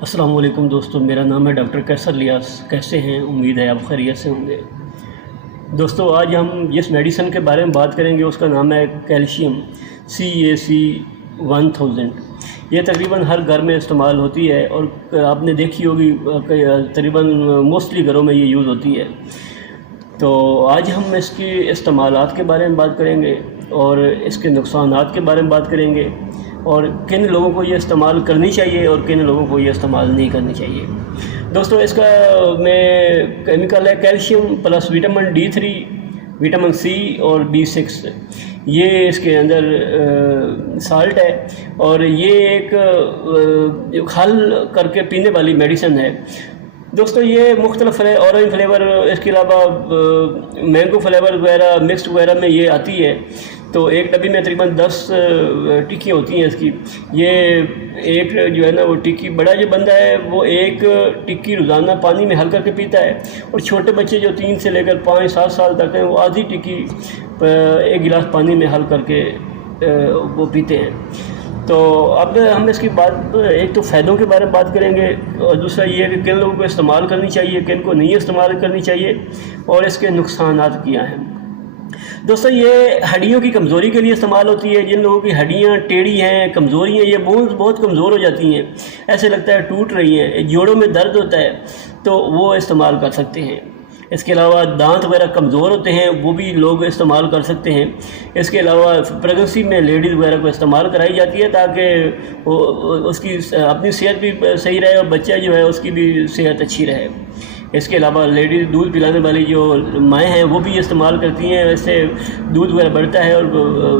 السلام علیکم دوستو، میرا نام ہے ڈاکٹر کیسر الیاس۔ کیسے ہیں؟ امید ہے آپ خیریت سے ہوں گے۔ دوستو آج ہم جس میڈیسن کے بارے میں بات کریں گے اس کا نام ہے کیلشیم CAC1000۔ یہ تقریباً ہر گھر میں استعمال ہوتی ہے اور آپ نے دیکھی ہوگی تقریباً موسٹلی گھروں میں یہ یوز ہوتی ہے۔ تو آج ہم اس کی استعمالات کے بارے میں بات کریں گے اور اس کے نقصانات کے بارے میں بات کریں گے اور کن لوگوں کو یہ استعمال کرنی چاہیے اور کن لوگوں کو یہ استعمال نہیں کرنی چاہیے۔ دوستو اس کا کیمیکل ہے calcium plus vitamin D3، vitamin C اور B6۔ یہ اس کے اندر سالٹ ہے اور یہ ایک حل کر کے پینے والی میڈیسن ہے۔ دوستو یہ مختلف اورنج فلیور، اس کے علاوہ مینگو فلیور وغیرہ مکسڈ وغیرہ میں یہ آتی ہے۔ تو ایک ڈبی میں تقریباً 10 ٹکی ہوتی ہیں اس کی۔ یہ ایک جو ہے نا وہ ٹکی، بڑا جو بندہ ہے وہ ایک ٹکی روزانہ پانی میں حل کر کے پیتا ہے، اور چھوٹے بچے جو 3 سے لے کر 5-7 سال تک ہیں وہ آدھی ٹکی ایک گلاس پانی میں حل کر کے وہ پیتے ہیں۔ تو اب ہم اس کی بات ایک تو فائدوں کے بارے میں بات کریں گے اور دوسرا یہ ہے کہ کن لوگوں کو استعمال کرنی چاہیے، کن کو نہیں استعمال کرنی چاہیے اور اس کے نقصانات کیا ہیں۔ دوستو یہ ہڈیوں کی کمزوری کے لیے استعمال ہوتی ہے۔ جن لوگوں کی ہڈیاں ٹیڑھی ہیں، کمزوری ہیں، یہ بونز بہت کمزور ہو جاتی ہیں، ایسے لگتا ہے ٹوٹ رہی ہیں، جوڑوں میں درد ہوتا ہے تو وہ استعمال کر سکتے ہیں۔ اس کے علاوہ دانت وغیرہ کمزور ہوتے ہیں، وہ بھی لوگ استعمال کر سکتے ہیں۔ اس کے علاوہ پریگنسی میں لیڈیز وغیرہ کو استعمال کرائی جاتی ہے تاکہ اس کی اپنی صحت بھی صحیح رہے اور بچہ جو ہے اس کی بھی صحت اچھی رہے۔ اس کے علاوہ لیڈیز دودھ پلانے والی جو مائیں ہیں وہ بھی استعمال کرتی ہیں، اس سے دودھ وغیرہ بڑھتا ہے اور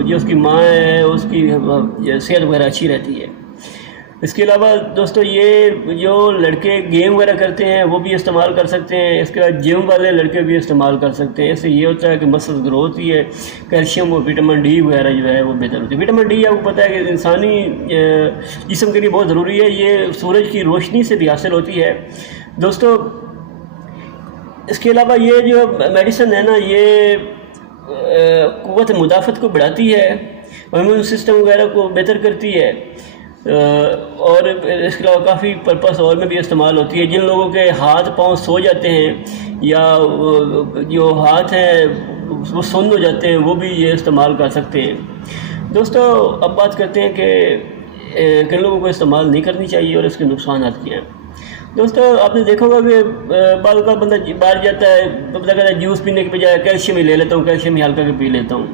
جو اس کی ماں ہے اس کی صحت وغیرہ اچھی رہتی ہے۔ اس کے علاوہ دوستو یہ جو لڑکے گیم وغیرہ کرتے ہیں وہ بھی استعمال کر سکتے ہیں۔ اس کے بعد جم والے لڑکے بھی استعمال کر سکتے ہیں۔ اس سے یہ ہوتا ہے کہ مسل گرو ہوتی ہے، کیلشیم اور وٹامن D وغیرہ جو ہے وہ بہتر ہوتی ہے۔ وٹامن D آپ کو پتہ ہے کہ انسانی جسم کے لیے بہت ضروری ہے، یہ سورج کی روشنی سے بھی حاصل ہوتی ہے۔ دوستو اس کے علاوہ یہ جو میڈیسن ہے نا یہ قوت مدافعت کو بڑھاتی ہے، امیون سسٹم وغیرہ کو بہتر کرتی ہے، اور اس کے علاوہ کافی پرپس اور میں بھی استعمال ہوتی ہے۔ جن لوگوں کے ہاتھ پاؤں سو جاتے ہیں یا جو ہاتھ ہیں وہ سن ہو جاتے ہیں وہ بھی یہ استعمال کر سکتے ہیں۔ دوستو اب بات کرتے ہیں کہ کن لوگوں کو استعمال نہیں کرنی چاہیے اور اس کے نقصانات کیا ہیں۔ دوستو آپ نے دیکھا ہوگا کہ بعض اوقات بندہ باہر جاتا ہے تو پتہ کہتا ہے جوس پینے کے بجائے کیلشیم ہی لے لیتا ہوں، کیلشیم ہی حل کر کے پی لیتا ہوں،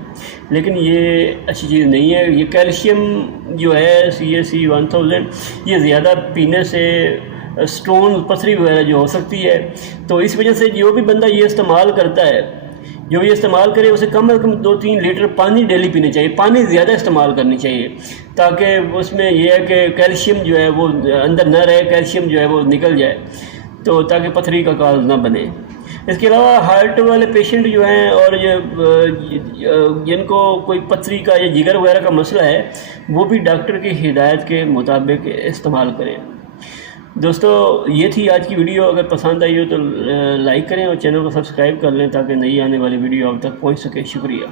لیکن یہ اچھی چیز نہیں ہے۔ یہ کیلشیم جو ہے CAC1000 یہ زیادہ پینے سے سٹون پتھری وغیرہ جو ہو سکتی ہے، تو اس وجہ سے جو بھی بندہ یہ استعمال کرتا ہے، جو یہ استعمال کرے اسے کم از کم 2-3 لیٹر پانی ڈیلی پینے چاہیے، پانی زیادہ استعمال کرنی چاہیے تاکہ اس میں یہ ہے کہ کیلشیم جو ہے وہ اندر نہ رہے، کیلشیم جو ہے وہ نکل جائے، تو تاکہ پتھری کا کاز نہ بنے۔ اس کے علاوہ ہارٹ والے پیشنٹ جو ہیں اور جن کو کوئی پتھری کا یا جگر وغیرہ کا مسئلہ ہے وہ بھی ڈاکٹر کی ہدایت کے مطابق استعمال کریں۔ دوستو یہ تھی آج کی ویڈیو، اگر پسند آئی ہو تو لائک کریں اور چینل کو سبسکرائب کر لیں تاکہ نئی آنے والی ویڈیو آپ تک پہنچ سکے۔ شکریہ۔